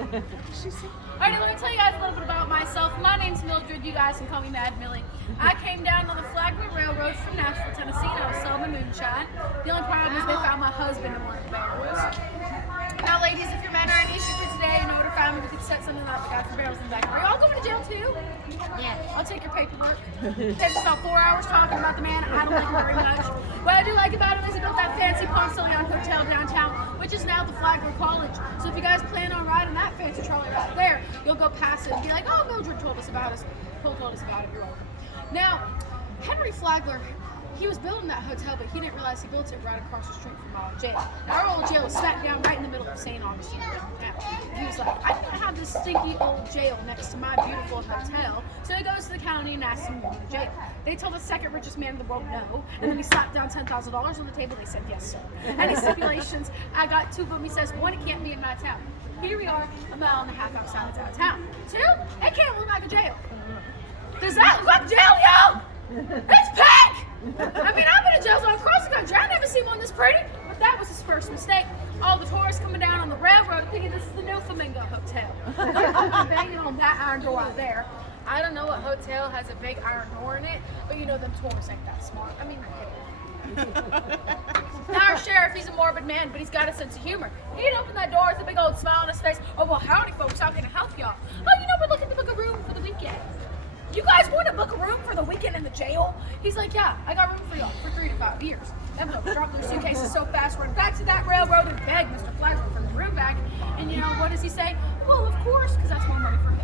Alright, let me tell you guys a little bit about myself. My name's Mildred. You guys can call me Mad Millie. I came down on the Flagler Railroad from Nashville, Tennessee, and I was selling my moonshine. The only problem is they found my husband in one of the barrels. Now, ladies, if your men are an issue for today, in order to find me, we could set something up. The guy for barrels in the back. Are y'all going to jail too? Yeah. I'll take your paperwork. It takes about 4 hours talking about the man. I don't like him very much. What I do like about him is he built that fancy Ponce de Leon hotel downtown, which is now the Flagler College. So if you guys plan on riding that fancy trolley right there, you'll go past it and be like, oh, Mildred told us about us. Told us about it. You're welcome. Now, Henry Flagler, he was building that hotel, but he didn't realize he built it right across the street from our jail. Now, our old jail is smack down right in the middle of St Augustine. He was like, I can't have this stinky old jail next to my beautiful hotel. So he goes to the county and asks them to go to jail. They told the second richest man in the world no, and then he slapped down $10,000 on the table. They said, yes, sir. Any stipulations? I got two of them. He says, one, it can't be in my town. Here we are, a mile and a half outside of downtown. Two, it can't look like a jail. Does that look like jail, y'all? It's packed! I mean, I've been in jails all across the country. I've never seen one this pretty. But that was his first mistake. All the tourists coming down on the railroad thinking this is the new Flamingo Hotel. I'm banging on that iron door out there. I don't know what hotel has a big iron door in it, but you know them tourists ain't that smart. I mean, they're kidding. Now our sheriff, he's a morbid man, but he's got a sense of humor. He'd open that door with a big old smile on his face. Oh, well, howdy, folks. How can I help y'all? Oh, you know, we're looking to book a room for the weekend. You guys want to book a room for the weekend in the jail? He's like, yeah, I got room for y'all for 3 to 5 years. Them folks drop their suitcases so fast, run back to that railroad and beg Mr. Flagler for the room back. And you know, what does he say? Well, of course, because that's more money for him.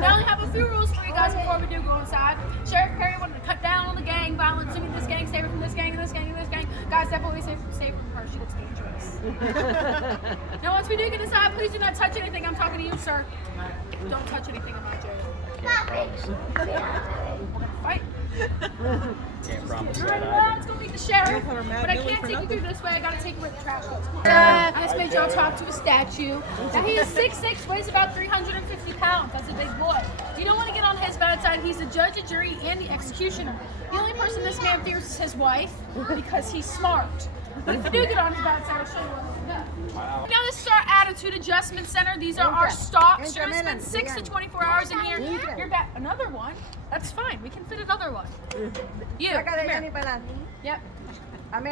Now, I only have a few rules for you guys before we do go inside. Sheriff Perry wanted to cut down on the gang violence. I mean, this gang, stay away from this gang, and this gang, and this gang. Guys, definitely stay from her. She looks dangerous. Now, once we do get inside, please do not touch anything. I'm talking to you, sir. Don't touch anything in my jail. We're gonna fight. Can't promise Alright, that well, either. let's go meet the sheriff. But I can't take you through this way. I gotta take you where the trash goes. I just made y'all talk to a statue. Now he is 6'6", weighs about 350 pounds. That's a big boy. You don't want to get on his bad side. He's the judge, the jury, and the executioner. The only person this man fears is his wife because he's smart. But if you do get on his bad side, I'll show you what to do. Now this is our Attitude Adjustment Center. These are our stocks. You're going to spend 6 to 24 hours in here. You're back. Another one? That's fine. We can fit another one. You, come here. Yep. Come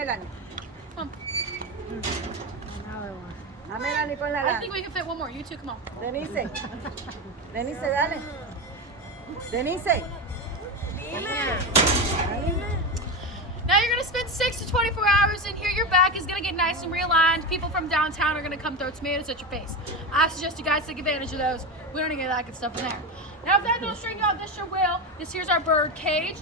on. I think we can fit one more. You two, come on. Denise, dale. Denise. Now you're going to spend 6 to 24 hours in here. Your back is going to get nice and realigned. People from downtown are going to come throw tomatoes at your face. I suggest you guys take advantage of those. We don't need that good stuff in there. Now if that don't string you out, this sure will. This here's our bird cage,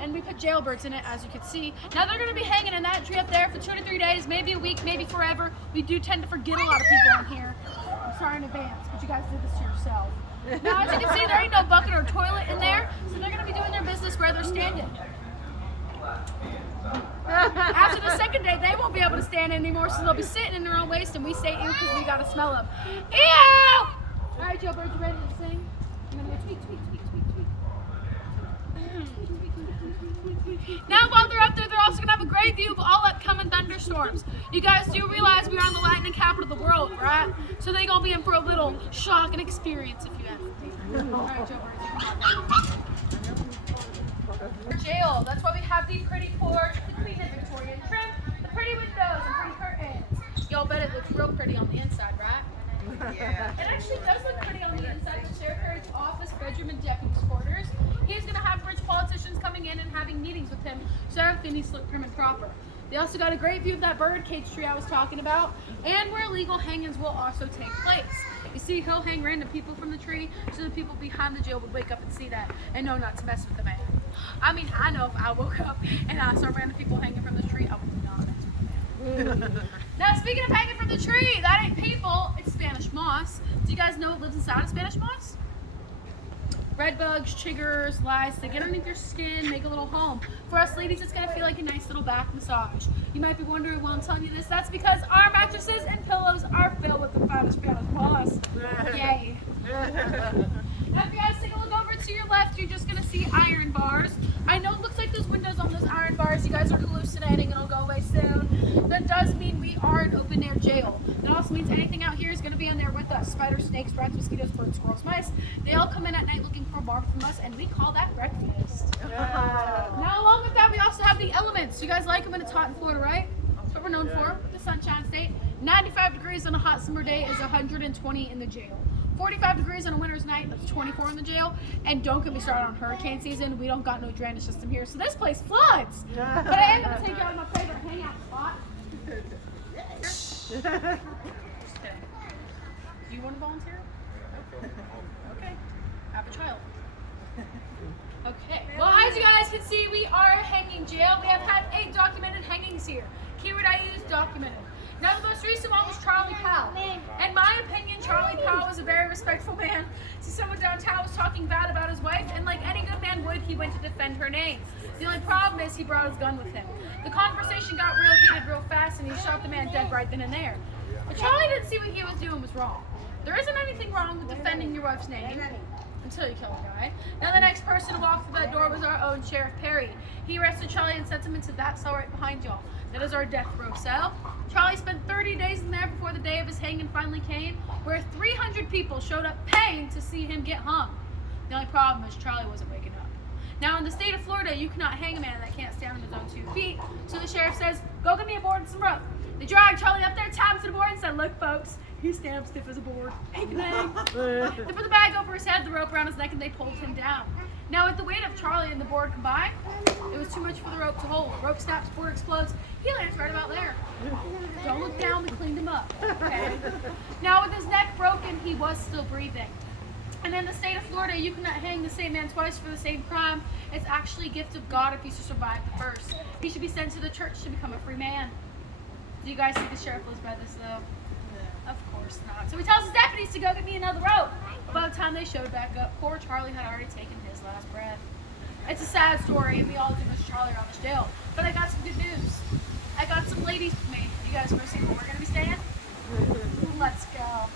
and we put jailbirds in it, as you can see. Now they're going to be hanging in that tree up there for 2 to 3 days, maybe a week, maybe forever. We do tend to forget a lot of people in here. I'm sorry in advance, but you guys did this to yourself. Now as you can see, there ain't no bucket or toilet in there, so they're going to be doing their business where they're standing. After the second day, they won't be able to stand anymore, so they'll be sitting in their own waste, and we say ew because we got to smell them. Ew! All right, jailbirds, you ready to sing? I'm going to go tweet, tweet, tweet, tweet, tweet. Now, while they're up there, they're also going to have a great view of all upcoming thunderstorms. You guys do realize we are in the lightning capital of the world, right? So they're going to be in for a little shock and experience, if you ask me. All right, jailbirds. Jail. That's why we have the pretty porch, the clean and Victorian trim, the pretty windows, and pretty curtains. Y'all bet it looks real pretty on the inside, right? Yeah. It actually does look pretty on the inside. The Sheriff Perry's office, bedroom, and deputy's quarters. He's going to have rich politicians coming in and having meetings with him, so everything needs to look prim and proper. They also got a great view of that bird cage tree I was talking about, and where illegal hangings will also take place. You see, he'll hang random people from the tree, so the people behind the jail would wake up and see that and know not to mess with the man. I mean, I know if I woke up and I saw random people hanging from the tree, I would not mess with the man. Now, speaking of hanging from the tree, that ain't people, it's Spanish moss. Do you guys know what lives inside of Spanish moss? Red bugs, chiggers, lice, they get underneath your skin, make a little home. For us ladies, it's gonna feel like a nice little back massage. You might be wondering why I'm telling you this. That's because our mattresses and pillows are filled with the finest Spanish moss. Yay. Now if you guys take a look over to your left, you're just gonna see iron bars. I know it looks like those windows on those iron bars. You guys are hallucinating, it'll go away soon. but it does mean we are an open air jail. That also means anything out here is going to be in there with us. Spiders, snakes, rats, mosquitoes, birds, squirrels, mice. They all come in at night looking for bark from us, and we call that breakfast. Now, along with that, we also have the elements. You guys like them when it's hot in Florida, right? That's what we're known for, the Sunshine State. 95 degrees on a hot summer day is 120 in the jail. 45 degrees on a winter's night, that's 24 in the jail. And don't get me started on hurricane season. We don't got no drainage system here, so this place floods. But I am going to take you out of my favorite hangout spot. Just kidding. Do you want to volunteer? Okay. Have a child. Okay. Well, as you guys can see, we are a hanging jail. We have had 8 documented hangings here. Keyword I use, documented. Now, the most recent one was Charlie Powell. In my opinion, Charlie Powell was a very respectful man. See, someone downtown was talking bad about his wife, and like any good man would, he went to defend her name. The only problem is he brought his gun with him. The conversation got real heated real fast, and he shot the man dead right then and there. But Charlie didn't see what he was doing was wrong. There isn't anything wrong with defending your wife's name until you kill a guy. Now the next person to walk through that door was our own Sheriff Perry. He arrested Charlie and sent him into that cell right behind y'all. That is our death row cell. Charlie spent 30 days in there before the day of his hanging finally came, where 300 people showed up paying to see him get hung. The only problem is Charlie wasn't waking up. Now in the state of Florida, you cannot hang a man that can't stand on his own 2 feet, so the sheriff says, go get me a board and some rope. They dragged Charlie up there, tapped to the board, and said, look folks, he's damn stiff as a board. Ain't the name. They put the bag over his head, the rope around his neck, and they pulled him down. Now with the weight of Charlie and the board combined, it was too much for the rope to hold. Rope snaps, board explodes. He lands right about there. Don't look down, we cleaned him up. Okay. Now with his neck broken, he was still breathing. And in the state of Florida, you cannot hang the same man twice for the same crime. It's actually a gift of God if he's to survive the first. He should be sent to the church to become a free man. Do you guys think the sheriff lives by this though? Of course not. So he tells his deputies to go get me another rope. By the time they showed back up, poor Charlie had already taken his last breath. It's a sad story, and we all do miss Charlie around this jail. But I got some good news. I got some ladies with me. You guys want to see where we're going to be staying? Let's go.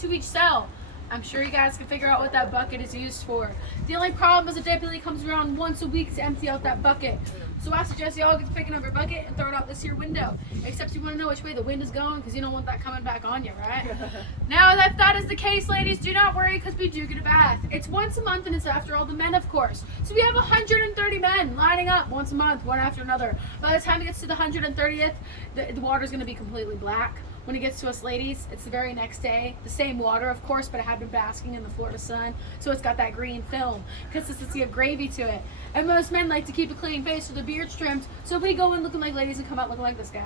To each cell. I'm sure you guys can figure out what that bucket is used for. The only problem is the deputy comes around once a week to empty out that bucket. So I suggest y'all get to picking up your bucket and throw it out this here window. Except you want to know which way the wind is going because you don't want that coming back on you, right? Now, if that is the case, ladies, do not worry because we do get a bath. It's once a month and it's after all the men, of course. So we have 130 men lining up once a month, one after another. By the time it gets to the 130th, the water's going to be completely black. When it gets to us ladies, it's the very next day. The same water, of course, but it had been basking in the Florida sun, so it's got that green film, consistency of gravy to it. And most men like to keep a clean face with their beards trimmed, so we go in looking like ladies and come out looking like this guy.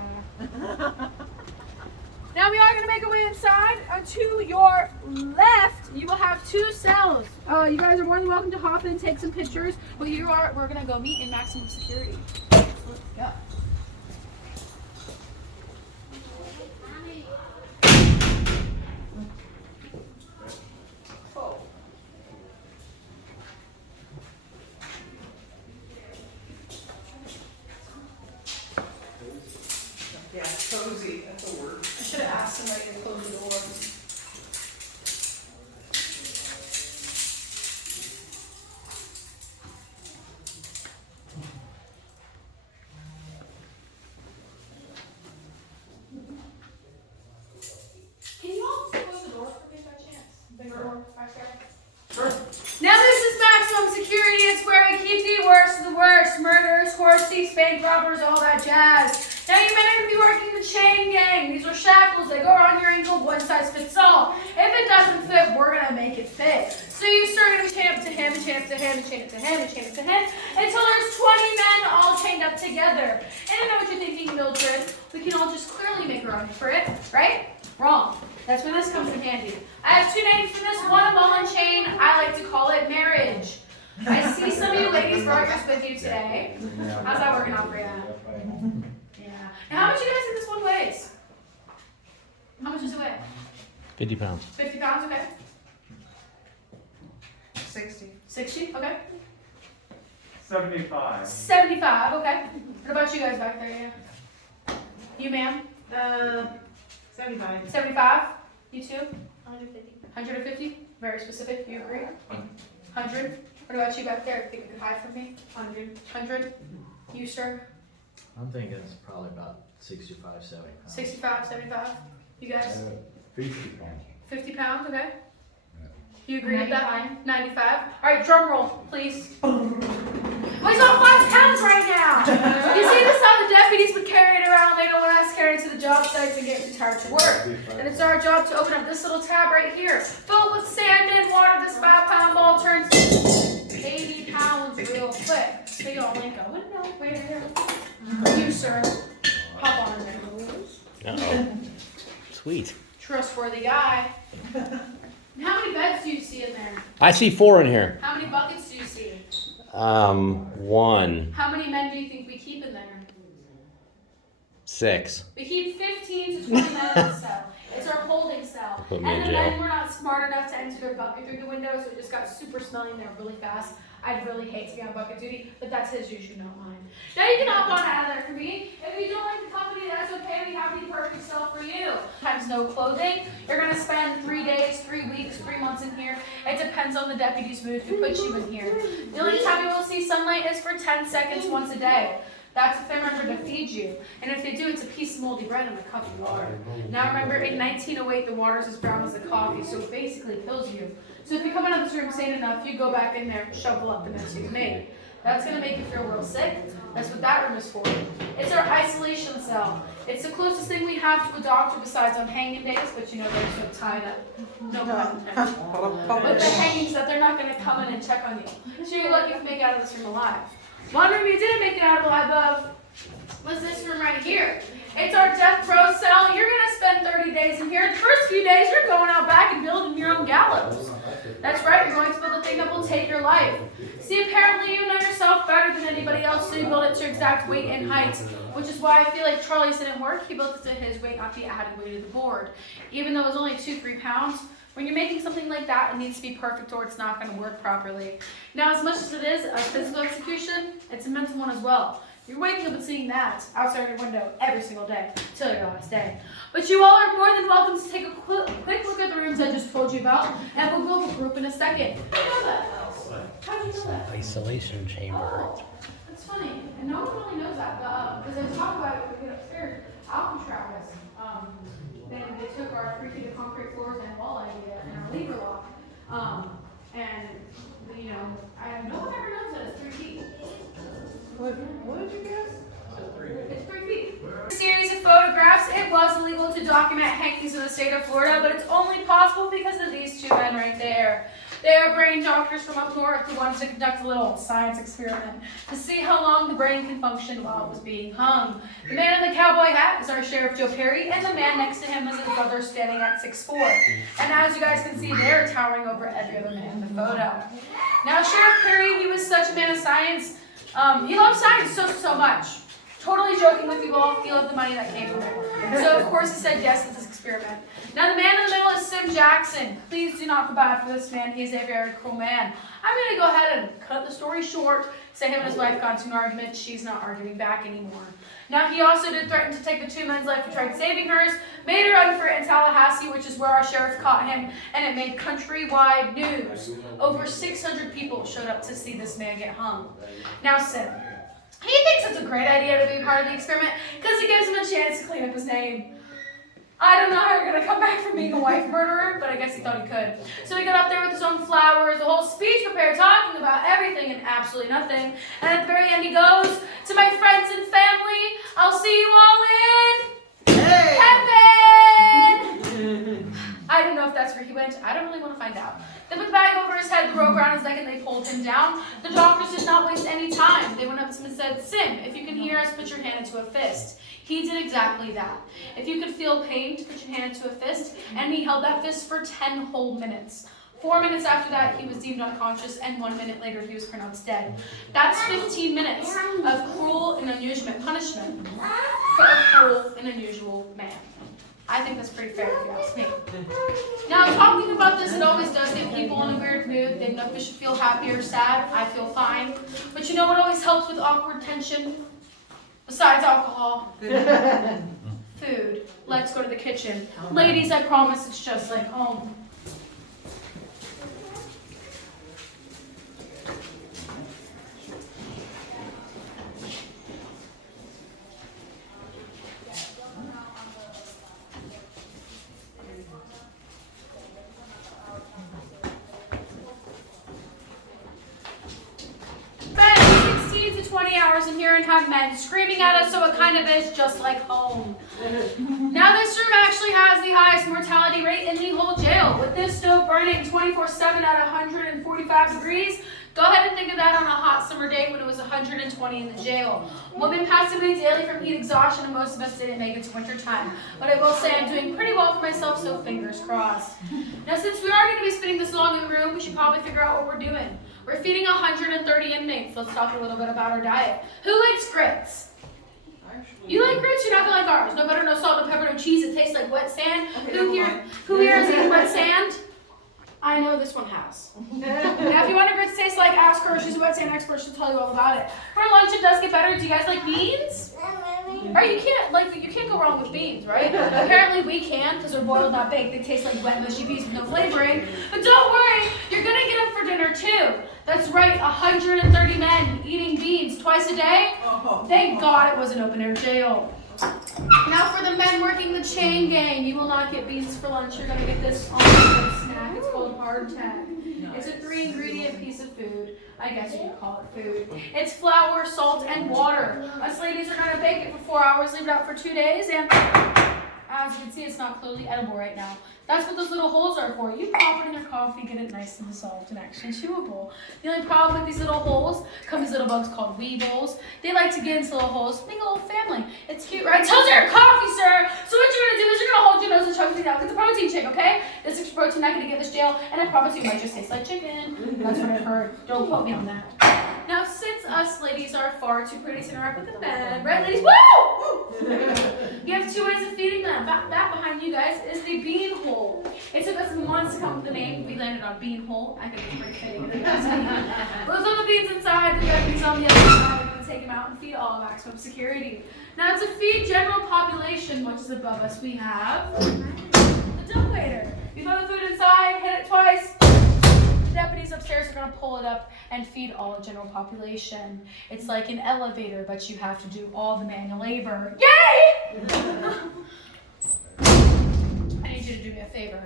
Now we are going to make our way inside. To your left, you will have 2 cells. You guys are more than welcome to hop in and take some pictures, but we're going to go meet in maximum security. Let's go. Yeah, cozy, that's a word. I should have asked somebody to close the door. Can you all just close the door for me by chance? Big door, back there. Sure. Now this is maximum security. It's where we keep the worst of the worst. Murderers, horse thieves, bank robbers, all that jazz. Now you men are going to be working the chain gang. These are shackles. They go around your ankle. One size fits all. If it doesn't fit, we're going to make it fit. So you start going to chain it to him, and chain it to him, and chain it to him, and chain it to him, until there's 20 men all chained up together. And I know what you're thinking, Mildred. We can all just clearly make a run for it, right? Wrong. That's where this comes in handy. I have 2 names for this. One, a ball and chain. I like to call it marriage. I see some of you ladies brought yours with you today. How's that working out for you? Yeah. Now, how much you guys think this one weighs? How much does it weigh? 50 pounds. 50 pounds, okay. 60. 60, okay. 75. 75, okay. What about you guys back there? Yeah. You, ma'am? 75. 75? You too? 150. 150? Very specific. You agree? 100. What about you back there? Think you could hide from me? 100. 100. You, sir? I'm thinking it's probably about 65, 70 pounds. 65, 75? You guys? 50 pounds. 50 pounds, okay. You agree with that? 95. All right, drum roll, please. Well, he's on 5 pounds right now. You see this how the deputies would carry it around. They don't want us carrying it to the job sites and get too tired to work. And it's our job to open up this little tab right here. Fill it with sand and water. This 5-pound ball turns 80 pounds real quick. So y'all ain't going nowhere. You, sir, hop on in there. Uh-oh. Sweet. Trustworthy guy. How many beds do you see in there? I see 4 in here. How many buckets do you see? 1. How many men do you think we keep in there? 6. We keep 15 to 20 men in the cell. It's our holding cell. Put me in And the jail. men were not smart enough to enter their bucket through the window, so it just got super smelly in there really fast. I'd really hate to be on bucket duty, but that's his issue, not mine. Now you can hop on out of there for me. If you don't like the company, that's okay. We have the perfect cell for you. Times no clothing. You're gonna spend 3 days, 3 weeks, 3 months in here. It depends on the deputy's mood who puts you in here. The only time you will see sunlight is for 10 seconds once a day. That's if they remember to feed you. And if they do, it's a piece of moldy bread and a cup of water. Now remember, in 1908, the water's as brown as the coffee, so it basically kills you. So if you come out of this room sane enough, you go back in there, shovel up the mess you made. That's gonna make you feel real sick. That's what that room is for. It's our isolation cell. It's the closest thing we have to a doctor besides on hanging days, but you know they're so tied up. No pun intended. With the hangings that they're not gonna come in and check on you. So you're lucky if you make it out of this room alive. One room you didn't make it out of alive of was this room right here. It's our death row cell. You're gonna spend 30 days in here. The first few days you're going out back and building your own gallows. That's right, you're going to build the thing that will take your life. See, apparently you know yourself better than anybody else, so you build it to your exact weight and height, which is why I feel like Charlie's didn't work. He built it to his weight, not the added weight of the board. Even though it was only 2-3 pounds, when you're making something like that, it needs to be perfect or it's not going to work properly. Now, as much as it is a physical execution, it's a mental one as well. You're waking up and seeing that outside your window every single day, till your last day. But you all are more than welcome to take a quick look at the rooms I just told you about, and we'll build a group in a second. How do you know that? How do you know that? Isolation chamber. Oh, that's funny. And no one really knows that, because I talk about it when we get upstairs. Alcatraz, then they took our 3 feet of concrete floors and wall idea and our lever lock. And, you know, no one ever knows that it's 3 feet. What did you guess? It's 3 feet. A series of photographs. It was illegal to document hangings in the state of Florida, but it's only possible because of these 2 men right there. They are brain doctors from up north who wanted to conduct a little science experiment to see how long the brain can function while it was being hung. The man in the cowboy hat is our Sheriff Joe Perry, and the man next to him is his brother standing at 6'4". And as you guys can see, they're towering over every other man in the photo. Now, Sheriff Perry, he was such a man of science. He loved science so much. Totally joking with you all, he loved the money that came from it. So, of course, he said yes to this experiment. Now, the man in the middle is Sim Jackson. Please do not feel bad for this man. He's a very cruel man. I'm going to go ahead and cut the story short. Say him and his wife got into an argument. She's not arguing back anymore. Now, he also did threaten to take the 2 men's life who tried saving hers, made her run for it in Tallahassee, which is where our sheriff caught him, and it made countrywide news. Over 600 people showed up to see this man get hung. Now, Sim, he thinks it's a great idea to be part of the experiment because it gives him a chance to clean up his name. I don't know how you're going to come back from being a wife murderer, but I guess he thought he could. So he got up there with his own flowers, the whole speech prepared, talking about everything and absolutely nothing. And at the very end he goes, "To my friends and family, I'll see you all in heaven!" I don't know if that's where he went. I don't really want to find out. They put the bag over his head, the rope around his neck, and they pulled him down. The doctors did not waste any time. They went up to him and said, "Sim, if you can hear us, put your hand into a fist." He did exactly that. If you could feel pain, to put your hand into a fist, and he held that fist for 10 whole minutes. 4 minutes after that, he was deemed unconscious, and 1 minute later, he was pronounced dead. That's 15 minutes of cruel and unusual punishment for a cruel and unusual man. I think that's pretty fair if you ask me. Now, talking about this, it always does get people in a weird mood. They don't know if they should feel happy or sad. I feel fine. But you know what always helps with awkward tension? Besides alcohol? Food. Let's go to the kitchen. Ladies, I promise it's just like home. hours in here and have men screaming at us, so it kind of is just like home. Now this room actually has the highest mortality rate in the whole jail. With this stove burning 24/7 at 145 degrees, go ahead and think of that on a hot summer day when it was 120 in the jail. Women passed away daily from heat exhaustion, and most of us didn't make it to winter time. But I will say I'm doing pretty well for myself, so fingers crossed. Now since we are going to be spending this long in the room, we should probably figure out what we're doing. We're feeding 130 inmates. Let's talk a little bit about our diet. Who likes grits? You like grits? You're not going to like ours. No butter, no salt, no pepper, no cheese. It tastes like wet sand. Who here has eaten wet sand? I know this one has. Now, if you want a grits taste like, ask her. She's a wet sand expert. She'll tell you all about it. For lunch, it does get better. Do you guys like beans? Right, you can't go wrong with beans, right? Apparently we can, because they're boiled, not baked. They taste like wet, mushy beans with no flavoring. But don't worry, you're gonna get them for dinner too. That's right, 130 men eating beans twice a day. Thank God it was an open air jail. Now for the men working the chain gang, you will not get beans for lunch. You're gonna get this awesome snack. It's called hardtack. It's a 3-ingredient piece of food. I guess you could call it food. It's flour, salt, and water. Us ladies are gonna bake it for 4 hours, leave it out for 2 days, and as you can see, it's not clearly edible right now. That's what those little holes are for. You pop it in your coffee, get it nice and dissolved and actually chewable. The only problem with these little holes, come these little bugs called weevils. They like to get into little holes, make a little family. It's cute, right? Tells your coffee, sir. So what you're gonna do is you're gonna hold your nose and choke these out. Get the protein shake, okay? This extra protein not gonna get this jail, and I promise you it might just taste like chicken. That's what I've heard. Don't quote me on that. Now, since us ladies are far too pretty to interact with the men, right, ladies? Woo! You have 2 ways of feeding them. That behind you guys is the bean hole. It took us months to come up with the name. We landed on bean hole. I think it's pretty fitting. Those are the beans inside, the beans on the other side. We're going to take them out and feed all maximum security. Now, to feed general population, which is above us, we have the dumbwaiter. You throw the food inside, hit it twice. The deputies upstairs are going to pull it up and feed all the general population. It's like an elevator, but you have to do all the manual labor. Yay! I need you to do me a favor.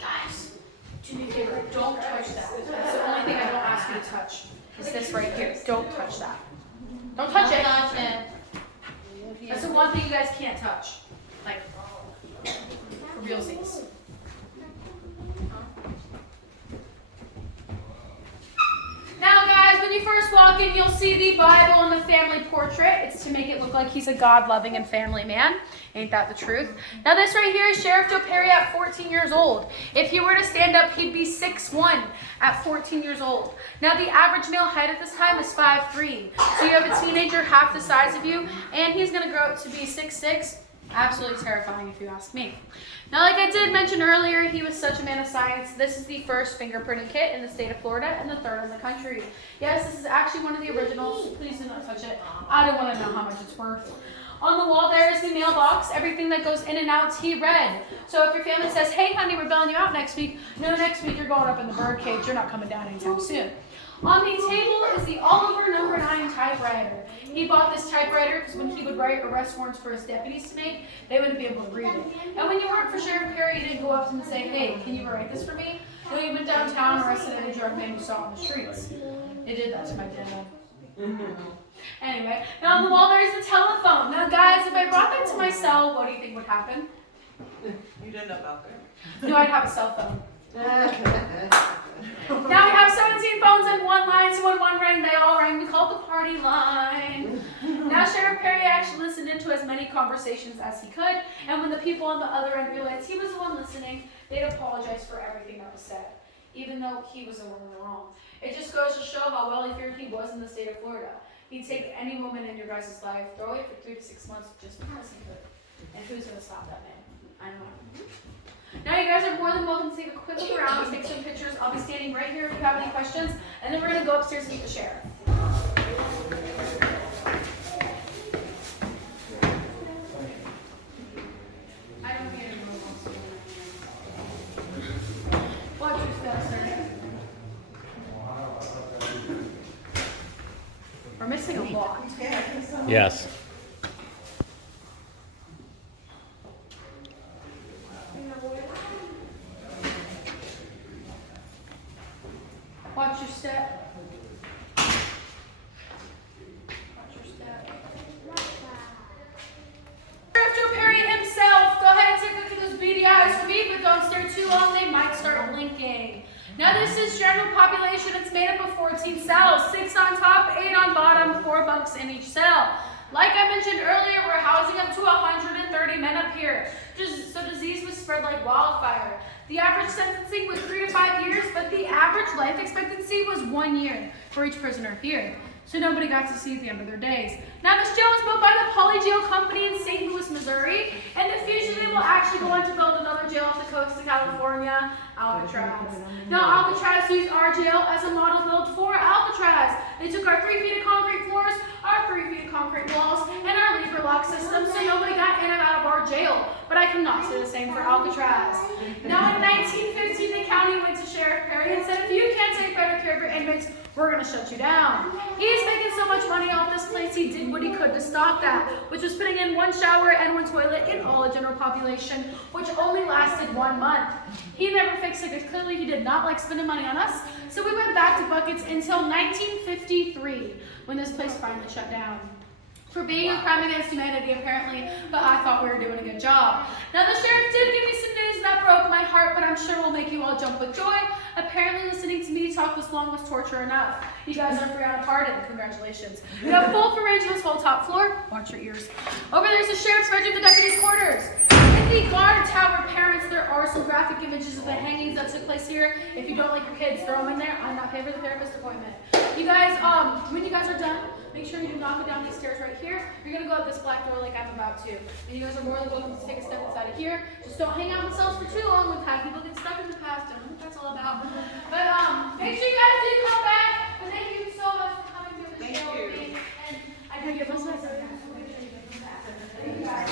Guys, do me a favor. Don't touch that. That's the only thing I don't ask you to touch. Is this right here. Don't touch that. Don't touch it. That's the one thing you guys can't touch. Like, for realsies. Now guys, when you first walk in, you'll see the Bible and the family portrait. It's to make it look like he's a God-loving and family man. Ain't that the truth? Now this right here is Sheriff Joe Perry at 14 years old. If he were to stand up, he'd be 6'1" at 14 years old. Now the average male height at this time is 5'3". So you have a teenager half the size of you, and he's gonna grow up to be 6'6". Absolutely terrifying if you ask me. Now, like I did mention earlier, he was such a man of science. This is the first fingerprinting kit in the state of Florida and the 3rd in the country. Yes, this is actually one of the originals. Please do not touch it. I don't want to know how much it's worth. On the wall there is the mailbox. Everything that goes in and out, he read. So if your family says, hey honey, we're bailing you out next week. No, next week you're going up in the bird cage. You're not coming down anytime soon. On the table is the Oliver No. 9 typewriter. He bought this typewriter because when he would write arrest warrants for his deputies to make, they wouldn't be able to read it. And when you worked for Sheriff Perry, you didn't go up to him and say, hey, can you write this for me? No, you went downtown, arrested any drug man you saw on the streets. They did that to my dad. Anyway, now on the wall there is the telephone. Now guys, if I brought that to my cell, what do you think would happen? You'd end up out there. No, I'd have a cell phone. Now we have 17 phones and 1 line, so when one rang, they all rang. We called the party line. Now Sheriff Perry actually listened into as many conversations as he could, and when the people on the other end realized he was the one listening, they'd apologize for everything that was said, even though he was the one in the wrong. It just goes to show how well he feared he was in the state of Florida. He'd take any woman in your guys' life, throw it for 3 to 6 months just because he could. And who's going to stop that man? I know. Now you guys are more than welcome to take a quick look around, take some pictures. I'll be standing right here if you have any questions, and then we're going to go upstairs and meet the sheriff. I don't hear anyone else. Watch your step, sir. We're missing a lot. Yes. Watch your step. Watch your step. Sheriff Joe Perry himself. Go ahead and take a look at those beady eyes for me, but don't stare too long. They might start blinking. Now this is general population. It's made up of 14 cells, 6 on top, 8 on bottom, 4 bunks in each cell. Like I mentioned earlier, we're housing up to 130 men up here. So disease was spread like wildfire. The average sentencing was 3 to 5 years, but the average life expectancy was 1 year for each prisoner here. So nobody got to see the end of their days. Now this jail was built by the Polyjail Company in St. Louis, Missouri, and in the future they will actually go on to build another jail off the coast of California, Alcatraz. Now Alcatraz used our jail as a model built for Alcatraz. They took our 3 feet of concrete floors, our 3 feet of concrete walls, and our lever lock system, so nobody got in and out of our jail. But I cannot say the same for Alcatraz. Now in 1915, the county went to Sheriff Perry and said, if you can't take better care of your inmates, we're going to shut you down. He's making so much money off this place, he did what he could to stop that, which was putting in 1 shower and 1 toilet in all the general population, which only lasted 1 month. He never fixed it because clearly he did not like spending money on us, so we went back to buckets until 1953, when this place finally shut down. For being a crime against humanity, apparently, but I thought we were doing a good job. Now, the sheriff did give me some news that broke my heart, but I'm sure will make you all jump with joy. Apparently, listening to me talk this long was torture enough. You guys are free on pardon. Congratulations. We have full range of this whole top floor. Watch your ears. Over there's the sheriff's bedroom, the deputy's quarters. In the guard tower, parents, there are some graphic images of the hangings that took place here. If you don't like your kids, throw them in there. I'm not paying for the therapist appointment. You guys, when you guys are done, make sure you do not go down these stairs right here. You're going to go out this black door like I'm about to. And you guys are more than welcome to take a step inside of here. Just don't hang out in cells for too long. We've had people get stuck in the past. I don't know what that's all about. But make sure you guys do come back. But thank you so much for coming to the show with me. And I know you're most welcome. Make sure you come back. Thank you guys.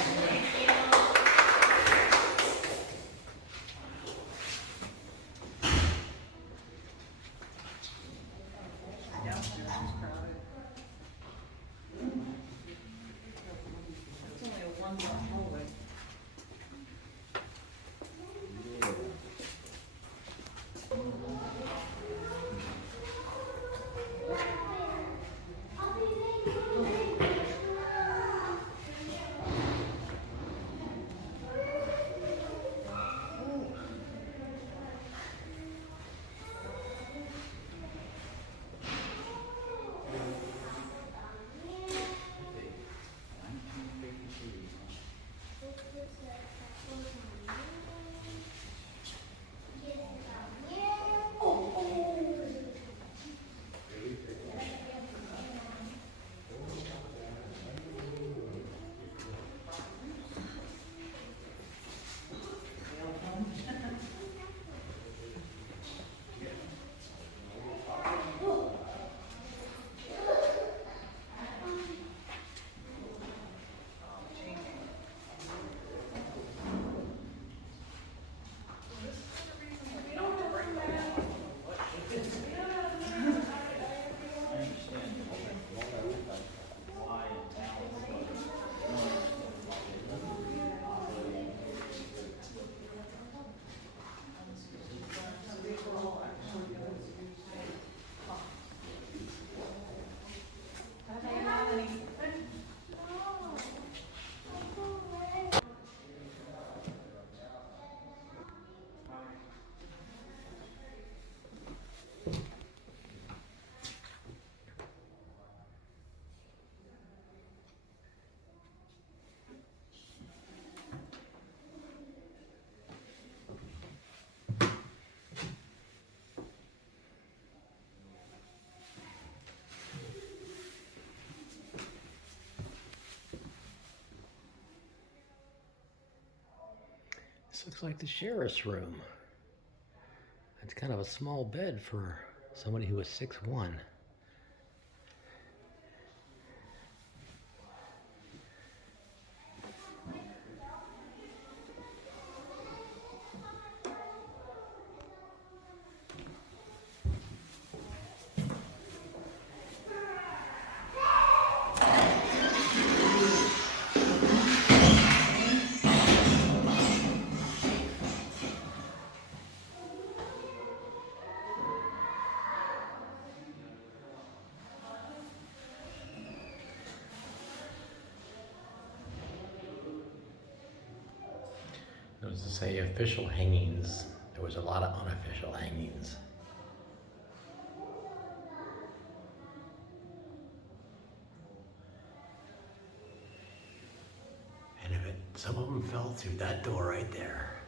This looks like the sheriff's room. It's kind of a small bed for somebody who was 6'1". Doesn't say official hangings. There was a lot of unofficial hangings. And if some of them fell through that door right there.